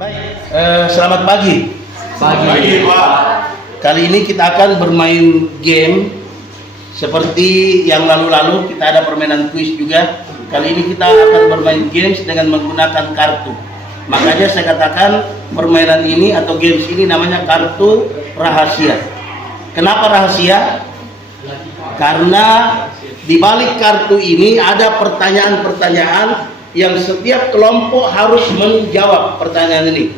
Baik, selamat pagi. Pagi, Pak. Kali ini kita akan bermain game seperti yang lalu-lalu. Kita ada permainan kuis juga. Kali ini kita akan bermain games dengan menggunakan kartu. Makanya saya katakan permainan ini atau games ini namanya kartu rahasia. Kenapa rahasia? Karena di balik kartu ini ada pertanyaan-pertanyaan yang setiap kelompok harus menjawab pertanyaan ini.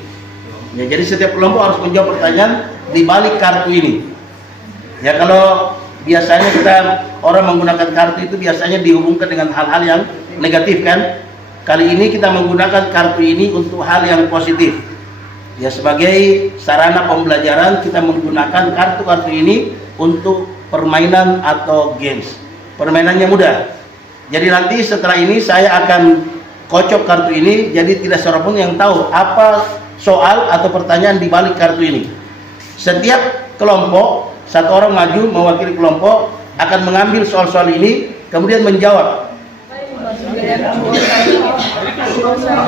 Ya, jadi setiap kelompok harus menjawab pertanyaan di balik kartu ini. Ya, kalau biasanya kita orang menggunakan kartu itu biasanya dihubungkan dengan hal-hal yang negatif kan? Kali ini kita menggunakan kartu ini untuk hal yang positif. Ya, sebagai sarana pembelajaran kita menggunakan kartu-kartu ini untuk permainan atau games. Permainannya mudah. Jadi nanti setelah ini saya akan kocok kartu ini, jadi tidak seorang pun yang tahu apa soal atau pertanyaan di balik kartu ini. Setiap kelompok, satu orang maju mewakili kelompok akan mengambil soal-soal ini, kemudian menjawab.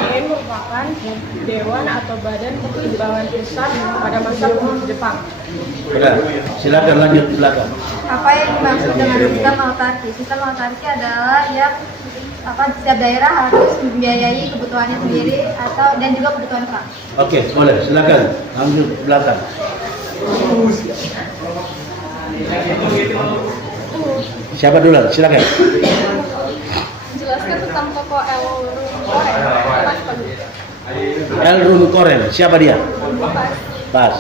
ini merupakan dewan atau badan pertimbangan pusat pada masa komunis Jepang. Benar. Silakan lanjut, silakan. Apa yang dimaksud dengan sistem autarki? Sistem autarki adalah yang setiap daerah harus membiayai kebutuhannya sendiri dan juga kebutuhan bank. Oke, boleh, silakan. Ambil belakang. Siapa dulu? Silakan. Jelaskan tentang tokoh El Run Koren, siapa dia? Pas.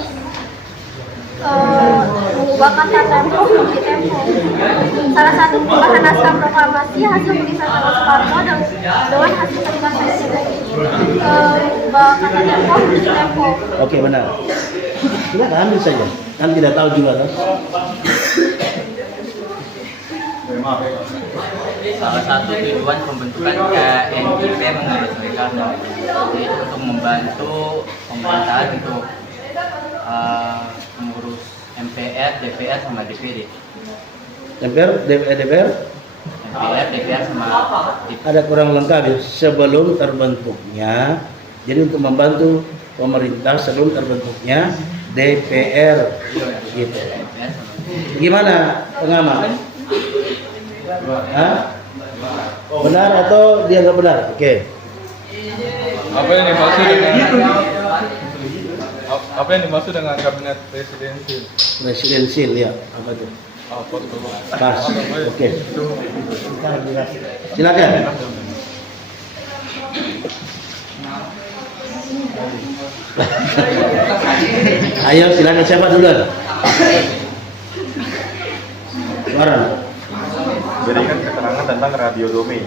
Mengubah kata tempo menjadi tempo. Salah satu perubahan naskah proklamasi hasil tulisan Tanggal Soekarno dengan hasil terima mengubah kata tempo menjadi tempo. Oke, benar. Silakan ambil saja. Kan tidak tahu juga kan? Salah satu tujuan pembentukan KNIP menurut mereka yaitu untuk membantu pemerintahan untuk mengurus MPR, DPR sama DPD. DPR, DPR sama DPD. ada kurang lengkap ya. Sebelum terbentuknya, jadi untuk membantu pemerintah sebelum terbentuknya DPR gitu. Gimana pengamat? Hah? Benar atau dia nggak benar? Oke. Apa yang dimaksud dengan kabinet presidensil? Presidensil ya, apa itu? Pas. Oke. Silakan. Ayo silakan, siapa duluan? Suara. Berikan keterangan tentang radiodome.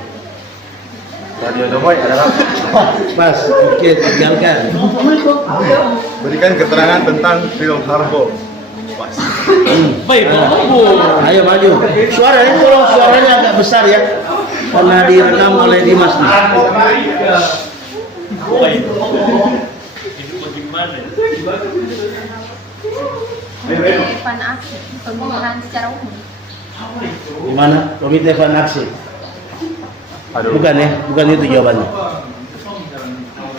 Radiodome adalah Pas. Oke, tinggalkan. berikan keterangan tentang film Harbo. Pas. Ayo maju. Suara ini tolong suaranya agak besar ya, karena direkam oleh Dimas nih. Dewan aksi pemilihan secara umum. Gimana? Komite Van Aksi. Aduh. Bukan ya, bukan itu jawabannya.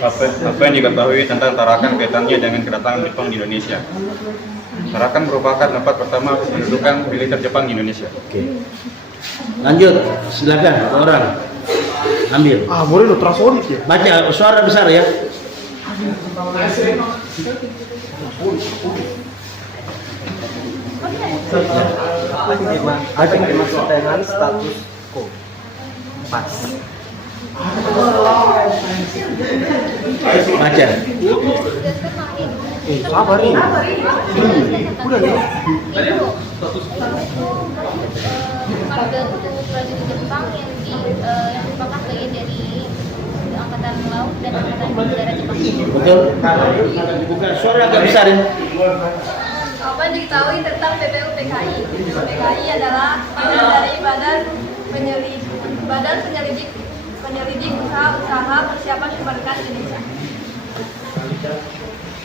Apa yang diketahui tentang Tarakan kaitannya dengan kedatangan Jepang di Indonesia? Tarakan merupakan tempat pertama pendudukan militer Jepang di Indonesia. Oke. Lanjut, silakan orang ambil. Boleh lo ultrasonik ya? Baca suara besar ya. Apa yang dimaksud dengan status quo? Pas. Baca. Sabar nih. Udah nih. Membantu prajurit Jepang yang merupakan bagian dari angkatan laut dan angkatan udara Jepang. Betul. Bukan suara agak besar ya. Apa yang diketahui tentang PPU PKI? PKI adalah bagian dari badan penyelidik usaha-usaha persiapan kemerdekaan Indonesia.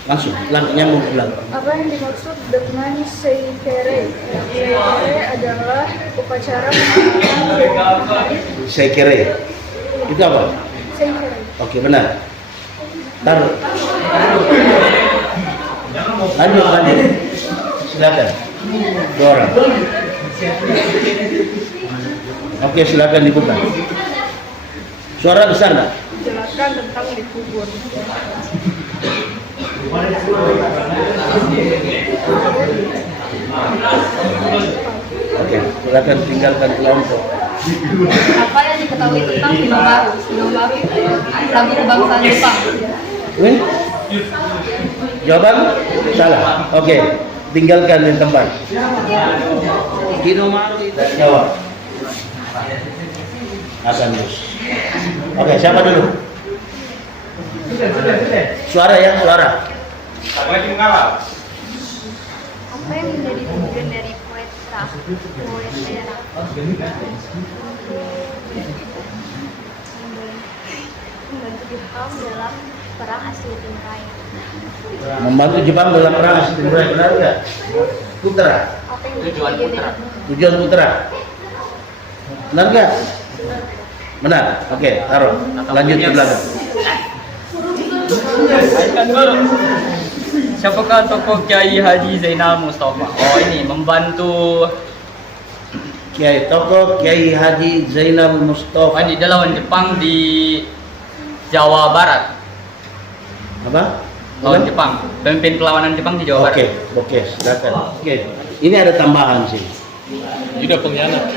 Langsung, nyambung pulang. Apa yang dimaksud dengan seikere? Seikere adalah upacara Saya kira. Itu apa? Century. Oke, benar. Taruh. Lanjut. Silakan. 2 orang. Oke, silakan dibuka. Suara besar nggak? Jelaskan tentang dikubur. Oke, silakan tinggalkan kelompok. Apa yang diketahui tentang Hinomaru? Hinomaru lagu kebangsaan Jepang. Win? Jawaban salah. Oke, tinggalkan di tempat. Hinomaru tidak jawab. Akan terus. Oke, siapa dulu? Suara ya, suara. Lagi mengawal. Apa yang menjadi tujuan dari Poetra? Membantu Jepang dalam perang Asia Timur. Membantu Jepang dalam perang Asia Timur, benar nggak? Putra. Apa yang Tujuan putra. Tujuan putra. Benar nggak? Benar. Oke, taruh. Lanjut ke belakang. Siapakah tokoh Kiai Haji Zainal Mustafa? Oh ini membantu. Kiai tokoh Kiai Haji Zainal Mustafa. Di lawan Jepang di Jawa Barat. Apa? Lawan Jepang. Pemimpin perlawanan Jepang di Jawa Oke, Barat. oke, silakan. Oke. Ini ada tambahan sih. Yuda pengkhianat.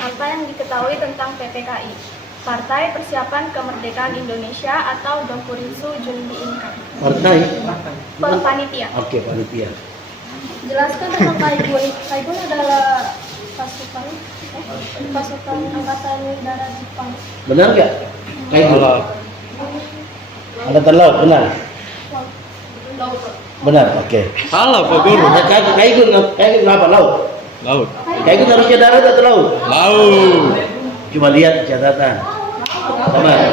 Apa yang diketahui tentang PPKI? Partai Persiapan Kemerdekaan Indonesia atau Dokuritsu Junbi Inka? Partai. Panitia. Oke, panitia. Jelaskan tentang Kaigun. Kaigun adalah pasukan angkatan udara Jepang. Benar nggak? Kaigun. Angkatan laut, benar. Benar, oke. Salah Pak Guru. Kaigun apa? Laut. Laut. Kaigun harusnya darat atau laut? Laut. Coba lihat catatan. Benar.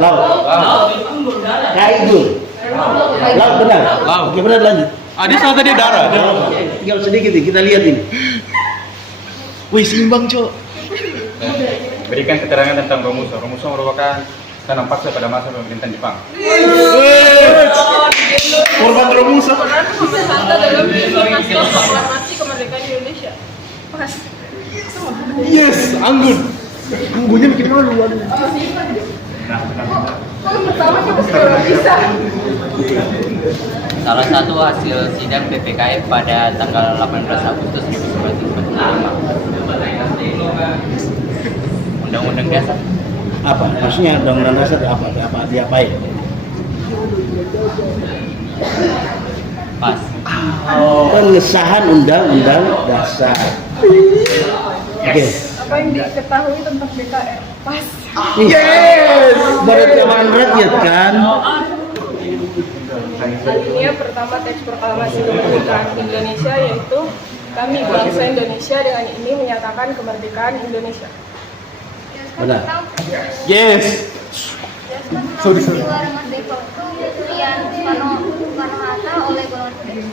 Laut. Kaigun. Laut benar. Laut. Oke, benar, lanjut. Adi sama tadi darat. Tinggal sedikit nih, kita lihat ini. Wih, seimbang, Cok. Berikan keterangan tentang Romuso. Romuso merupakan tanam paksa pada masa pemerintahan Jepang. Korban Romusa. Santa dalam naskah proklamasi kemerdekaan Indonesia. Pas. Yes, Anggun. Anggunnya bikin malu. Pertama kita sudah bisa. Salah satu hasil sidang PPKI pada tanggal 18 Agustus 1945. Undang-Undang Dasar. Apa? Maksudnya undang-undang dasar apa diapain? Pas. Pengesahan undang-undang dasar. Oke. Apa yang diketahui tentang BKR? Pas. Yes. Baru zaman rakyat kan? Alinea pertama teks proklamasi kemerdekaan Indonesia yaitu kami bangsa Indonesia dengan ini menyatakan kemerdekaan Indonesia. Benar. Yes. Sorry. Rengas Dengklok itu pilihan Soekarno-Hatta oleh Golongan Karya.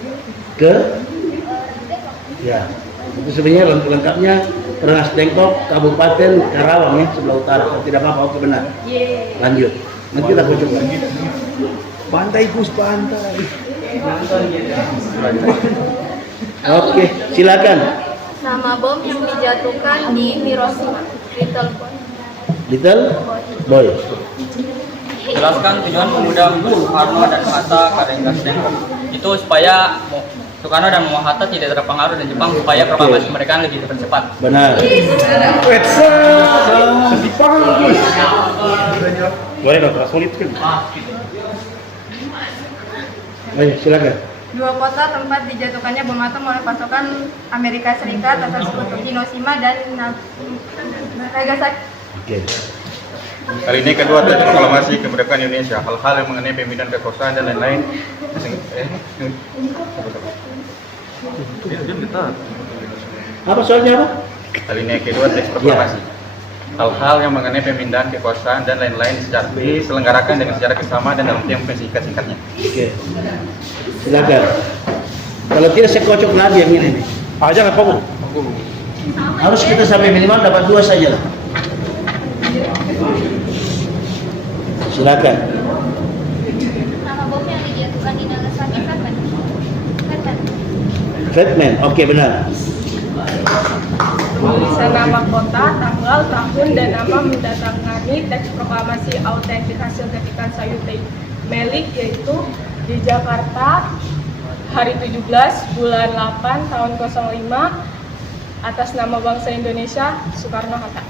Ke? Ya. Itu sebenarnya lengkapnya Rengas Dengklok, Kabupaten Karawang ya, sebelah utara. Tidak apa-apa, oke benar. Lanjut. Nanti kita coba. Pantai Gus, pantai. Oke, silakan. Nama bom yang dijatuhkan di Hiroshima, Little Boy. Little Boy. Jelaskan tujuan mengundang Soekarno dan Hatta ke Rengas Dengklok. Itu supaya Soekarno dan Hatta tidak terpengaruh dari Jepang, supaya proklamasi mereka lebih dipercepat. Benar. Boleh dong, sulit kan? Ayo, silakan. Dua kota tempat dijatuhkannya bom atom oleh pasukan Amerika Serikat atas sekutu Hiroshima dan Nagasaki. Oke. Kali ini kedua teks proklamasi kemerdekaan Indonesia. Hal-hal yang mengenai pemindahan kekuasaan dan lain-lain. Apa soalnya apa? Kali ini kedua teks proklamasi. Hal-hal yang mengenai pemindahan kekuasaan dan lain-lain diselenggarakan dengan secara bersama dan dalam tempo yang singkat-singkatnya. Oke. Silakan. Kalau tidak saya kocok lagi yang ini nih. Jangan Pak Guru. Harus kita sampai minimal dapat 2 saja lah. Silakan. Nama bom yang dijatuhkan di Nagasaki Fredman. Fredman, oke benar. Tulisan nama kota, tanggal, tahun, dan nama mendatangani teks proklamasi autentikasi autentikan Sayuti Melik, yaitu di Jakarta hari 17 bulan 8 tahun 05 atas nama bangsa Indonesia Soekarno-Hatta.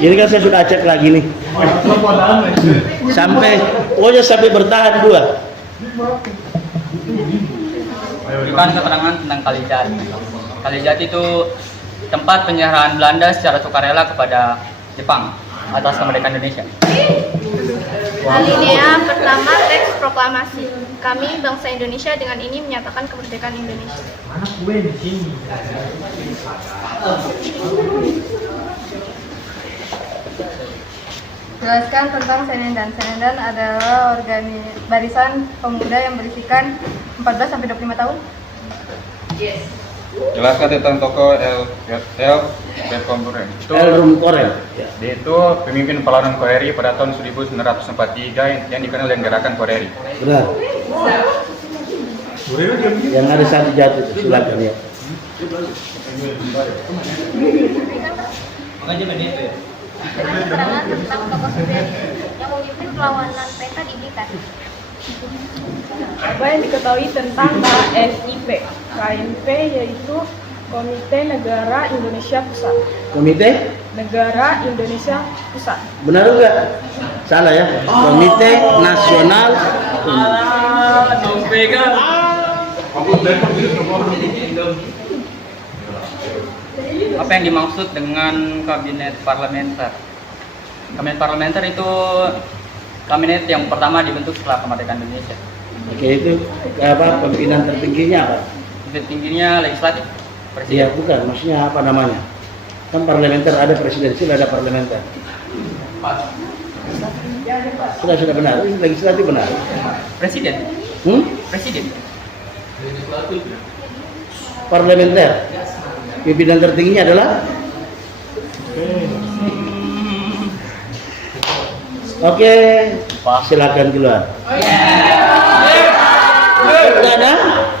Ini kan saya sudah cek lagi nih. Pokoknya sampai bertahan 2. Berikan keterangan tentang Kalijat. Kalijat itu tempat penyerahan Belanda secara sukarela kepada Jepang atas kemerdekaan Indonesia. Alinea pertama teks proklamasi. Kami bangsa Indonesia dengan ini menyatakan kemerdekaan Indonesia. Jelaskan tentang Senendan. Senendan adalah barisan pemuda yang berisikan 14 sampai 25 tahun. Jelaskan tentang tokoh El Kompuren. El Rumkorel. Dia itu pemimpin perlawanan Koeri pada tahun 1943 yang dikenal dengan gerakan Koeri. Benar. Yang ada satu jatuh, silakan ya. Dengan keterangan tentang tokoh Supriyadi yang memimpin perlawanan PK di Blitar. Apa yang diketahui tentang KNIP? KNIP yaitu Komite Negara Indonesia Pusat. Komite? Negara Indonesia Pusat. Benar enggak? Salah ya. Komite Nasional. Apa yang dimaksud dengan kabinet parlementer? Kabinet parlementer itu kabinet yang pertama dibentuk setelah kemerdekaan Indonesia. Oke, itu apa pimpinan tertingginya apa? Pimpinan tingginya legislatif, Iya, presiden. bukan. Maksudnya apa namanya? Kan parlementer ada presidensial, ada parlementer. Sudah benar. Legislatif benar. Presiden. Presiden. Parlementer. Pimpinan tertingginya adalah Oke, silakan keluar.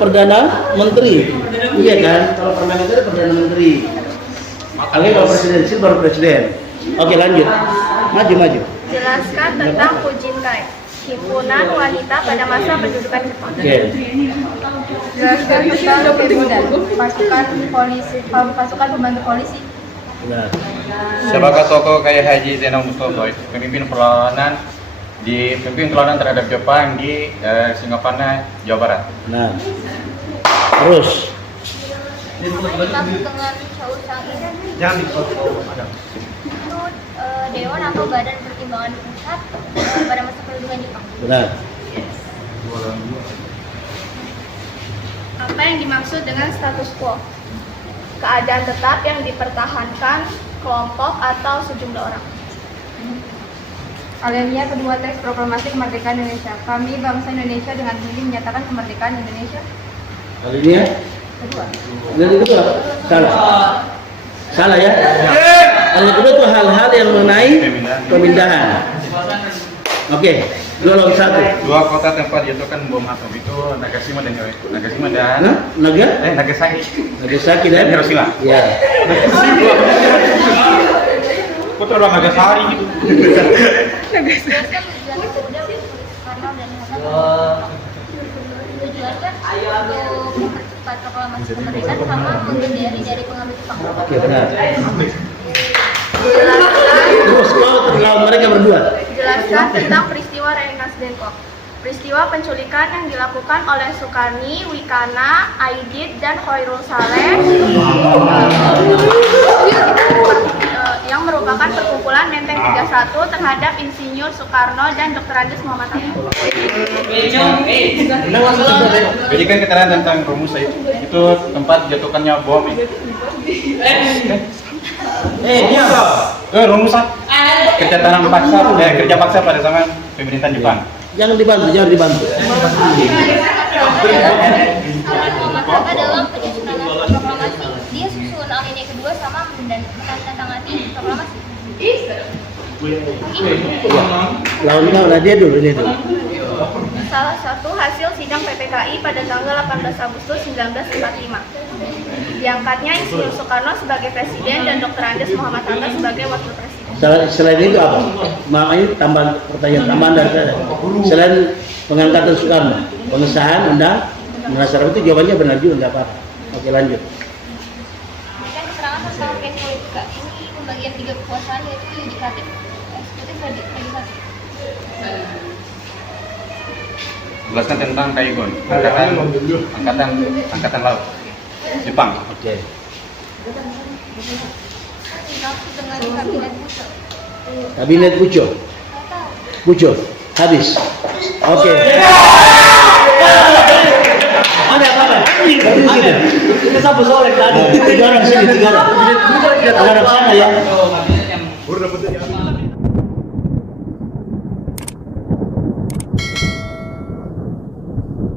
Perdana Menteri. Iya kan? Kalau parlementer perdana menteri. Oke, kalau presidensial baru presiden. Oke, lanjut. Maju. Jelaskan tentang Fujinkai, himpunan wanita pada masa pendudukan Jepang. Oke. Jelaskan tentang Pemuda, pasukan pembantu polisi. Benar. Sebagai tokoh kayak Haji Zainal Mustafa, pemimpin perlawanan terhadap Jepang di Singaparna, Jawa Barat. Nah. Terus. Dimaksud dengan Saur Sangin Jangan dipotong. itu dewan atau badan pertimbangan pusat pada masa pendudukan Jepang. Benar. Apa yang dimaksud dengan status quo? Keadaan tetap yang dipertahankan kelompok atau sejumlah orang. Alinea kedua teks proklamasi kemerdekaan Indonesia. Kami bangsa Indonesia dengan ini menyatakan kemerdekaan Indonesia. Kali ini ya? Kedua. Yang kedua? Salah ya? Yang kedua itu hal-hal yang mengenai pemindahan. Oke, golong 1. Dua kota tempat dijatuhkan bom atom itu Nagasaki dan Nagasaki. Nagasaki dan Hiroshima. Ya. Kok terlalu Nagasari gitu? Jelaskan tujuan pemuda Soekarno dan Hatta. Tujuan kan untuk mempercepat proklamasi kemerdekaan sama menghindari dari pengambil Jepang. Oke, benar. Jelaskan Terus kau terlalu mereka berdua. Jelaskan tentang peristiwa Rengas Dengklok. Peristiwa penculikan yang dilakukan oleh Sukarni, Wikana, Aidit, dan Khairul Saleh yang merupakan perkumpulan Menteng 31 terhadap Insinyur Soekarno dan Dr. Andes Muhammad Ali. Berikan keterangan tentang Romusa itu tempat jatuhkannya bom itu. Romusa kerja paksa pada zaman pemerintahan Jepang. Jangan dibantu. Muhammad Hatta dalam penyusunan proklamasi, dia susun alinea kedua sama menandatangani proklamasi. Lawan kau lah dia dulu ini dulu. Salah satu hasil sidang PPKI pada tanggal 18 Agustus 1945. Diangkatnya Insinyur Soekarno sebagai presiden dan Dr. Andes Muhammad Hatta sebagai wakil presiden. Selain itu apa? Makanya tambah pertanyaan tambahan dari saya. Selain pengangkatan Soekarno, pengesahan undang-undang itu jawabannya benar juga, nggak apa-apa. Oke, lanjut. Berikan keterangan tentang case politika. Ini pembagian 3 kekuasaan yaitu yudikatif, eksekutif, dan legislatif. Jelaskan tentang Kaigon, angkatan laut Jepang. Oke. Dimaksud dengan kabinet Pucuk. Kabinet Pucuk. Nggak tahu. Pucuk. Habis. Oke. Ada apa? Kita sapu solek tadi. Tiga orang sini, tiga orang. Tiga orang sana ya.